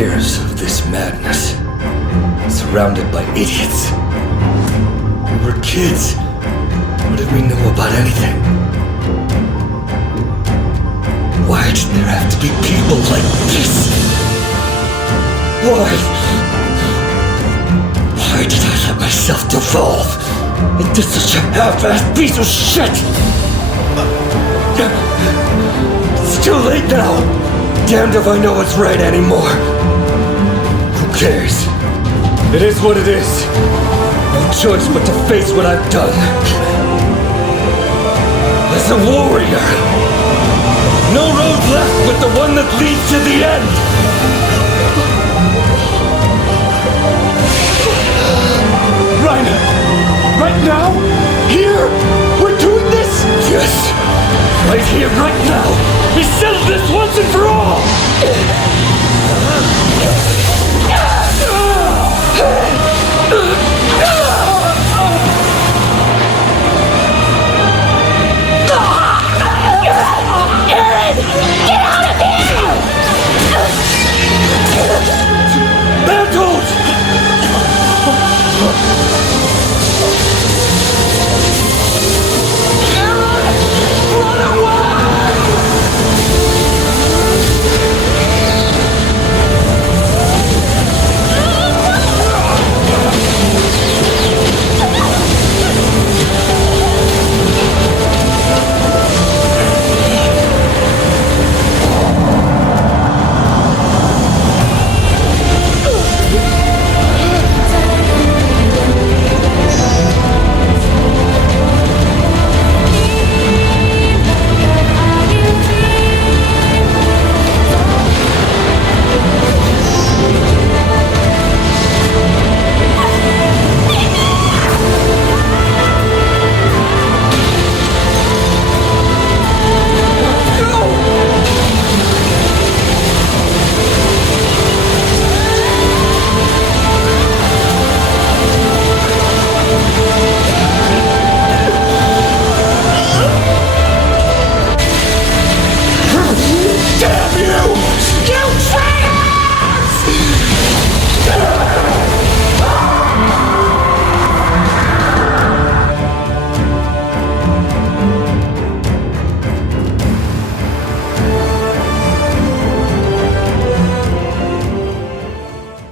years of this madness, surrounded by idiots. We were kids. What did we know about anything? Why did there have to be people like this? Why? Why did I let myself devolve into such a half-assed piece of shit? It's too late now. Damned if I know what's right anymore. Who cares? It is what it is. No choice but to face what I've done. As a warrior, no road left but the one that leads to the end.